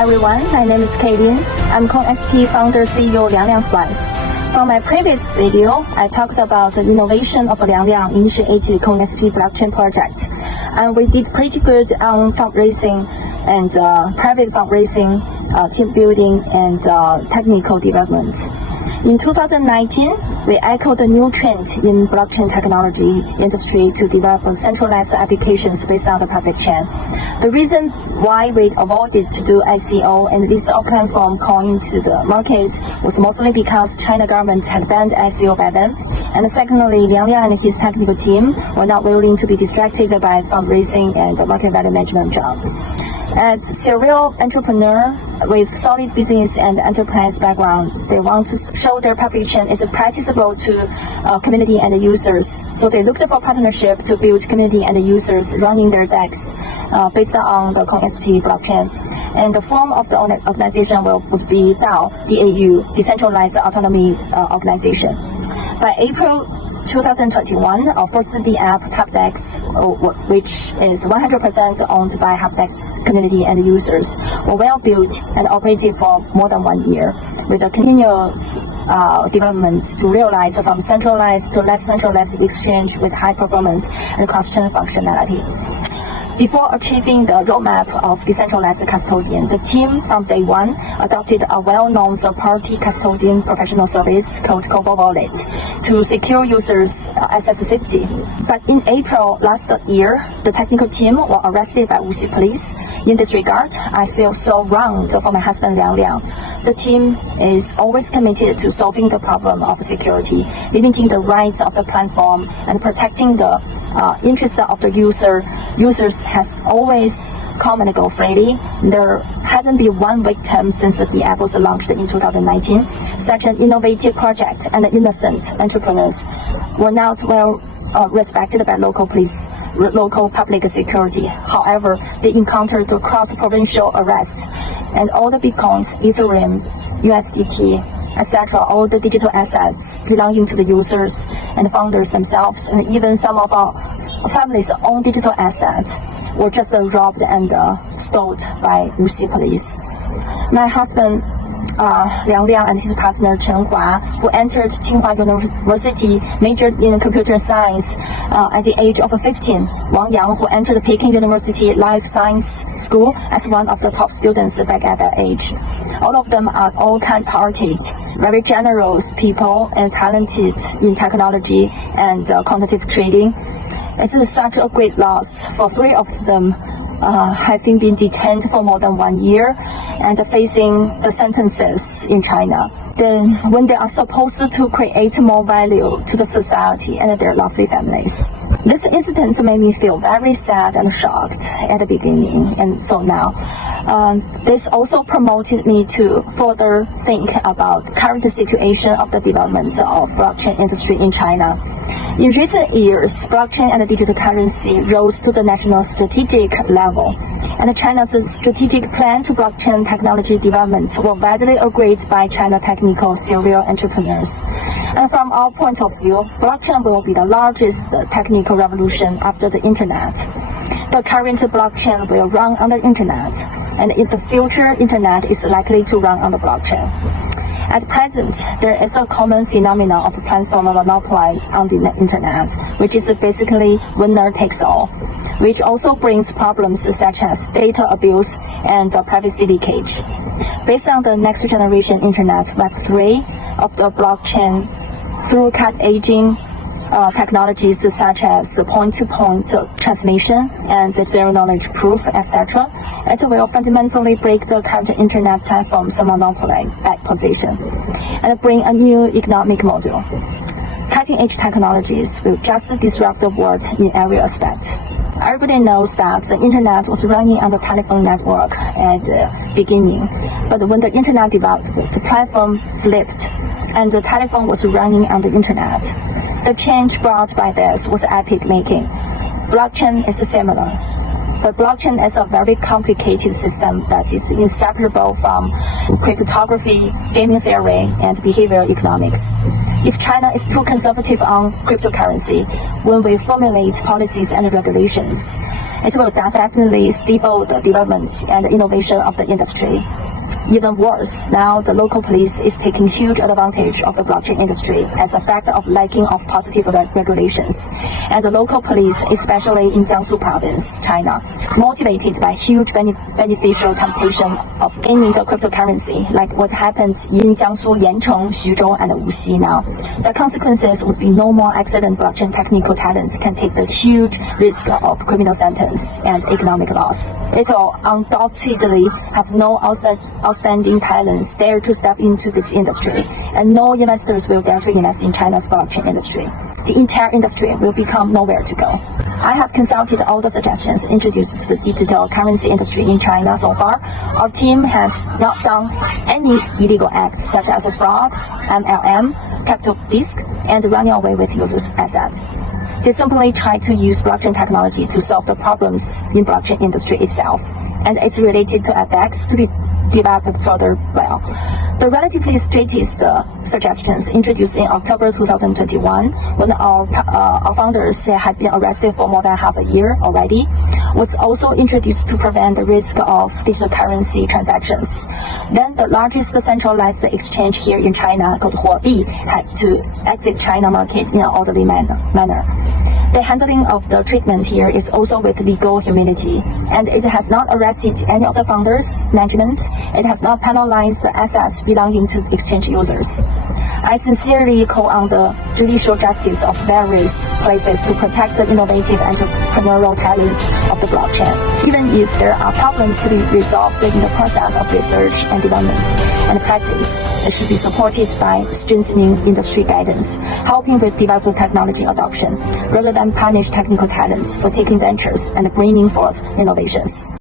everyone, my name is Kaylin. I'm CoinSP founder CEO Liang Liang's wife. From my previous video, I talked about the innovation of Liang Liang initiated CoinSP blockchain project. And we did pretty good on fundraising and private fundraising, team building, and technical development. In 2019, we echoed the new trend in blockchain technology industry to develop centralized applications based on the public chain. The reason why we avoided to do ICO and list our platform coin to the market was mostly because China government had banned ICO by then. And secondly, Liang Liang and his technical team were not willing to be distracted by fundraising and the market value management job. As serial entrepreneur with solid business and enterprise background, they want to show their public chain is practicable to community and users. So they looked for partnership to build community and users running their DEX based on the CoinSP blockchain. And the form of the organization would be DAO, DAU, Decentralized Autonomy Organization. By April 2021, our first D app, HubDex, which is 100% owned by HubDex community and users, were well built and operated for more than 1 year, with a continuous development to realize from centralized to less centralized exchange with high performance and cross-chain functionality. Before achieving the roadmap of decentralized custodian, the team from day one adopted a well-known third-party custodian professional service called Cobalt Wallet to secure users' asset safety. But in April last year, the technical team were arrested by Wuxi Police. In this regard, I feel so wronged for my husband Liang Liang. The team is always committed to solving the problem of security, limiting the rights of the platform, and protecting the interest of the user. Users has always come and go freely. There hasn't been one victim since the app was launched in 2019. Such an innovative project and innocent entrepreneurs were not well respected by local police, local public security. However, they encountered the cross-provincial arrests, and all the Bitcoins, Ethereum, USDT, etc., all the digital assets belonging to the users and founders themselves, and even some of our family's own digital assets were just robbed and stolen by Wuxi Police. My husband Liang Liang and his partner Chen Hua, who entered Tsinghua University, majored in computer science at the age of 15. Wang Yang, who entered Peking University Life Science School as one of the top students back at that age. All of them are all kind-hearted, very generous people and talented in technology and quantitative trading. It is such a great loss for three of them having been detained for more than 1 year and facing the sentences in China. Then when they are supposed to create more value to the society and their lovely families. This incident made me feel very sad and shocked at the beginning, and so now. This also promoted me to further think about the current situation of the development of blockchain industry in China. In recent years, blockchain and digital currency rose to the national strategic level, and China's strategic plan to blockchain technology development were widely agreed by China technical serial entrepreneurs. And from our point of view, blockchain will be the largest technical revolution after the internet. The current blockchain will run on the internet, and in the future, internet is likely to run on the blockchain. At present, there is a common phenomenon of platform monopoly on the internet, which is basically winner takes all, which also brings problems such as data abuse and privacy leakage. Based on the next generation internet Web3 of the blockchain through cutting-edge technologies such as point-to-point transmission and zero-knowledge proof, etc., it will fundamentally break the current internet platform's monopoly position and bring a new economic model. Cutting-edge technologies will just disrupt the world in every aspect. Everybody knows that the internet was running on the telephone network at the beginning, but when the internet developed, the platform flipped, and the telephone was running on the internet. The change brought by this was epic-making. Blockchain is similar, but blockchain is a very complicated system that is inseparable from cryptography, gaming theory, and behavioral economics. If China is too conservative on cryptocurrency, when we formulate policies and regulations, It will definitely stifle the development and innovation of the industry. Even worse, now the local police is taking huge advantage of the blockchain industry as a fact of lacking of positive regulations. And the local police, especially in Jiangsu province, China, motivated by huge beneficial temptation of gaining the cryptocurrency, like what happened in Jiangsu, Yancheng, Xuzhou, and Wuxi now. The consequences would be no more excellent blockchain technical talents can take the huge risk of criminal sentence and economic loss. It will undoubtedly have no outstanding talents dare to step into this industry, and no investors will dare to invest in China's blockchain industry. The entire industry will become nowhere to go. I have consulted all the suggestions introduced to the digital currency industry in China so far. Our team has not done any illegal acts such as fraud, MLM, capital risk, and running away with users' assets. They simply try to use blockchain technology to solve the problems in blockchain industry itself, and it's related to FX to be developed further well. The relatively straightest suggestions introduced in October 2021, when our founders had been arrested for more than half a year already, was also introduced to prevent the risk of digital currency transactions. Then the largest centralized exchange here in China, called Huobi, had to exit China market in an orderly manner. The handling of the treatment here is also with legal humility, and it has not arrested any of the founders, management. It has not penalized the assets belonging to exchange users. I sincerely call on the judicial justice of various places to protect the innovative entrepreneurial talents of the blockchain, even if there are problems to be resolved in the process of research and development and practice. It should be supported by strengthening industry guidance, helping with developing technology adoption, rather than punish technical talents for taking ventures and bringing forth innovations.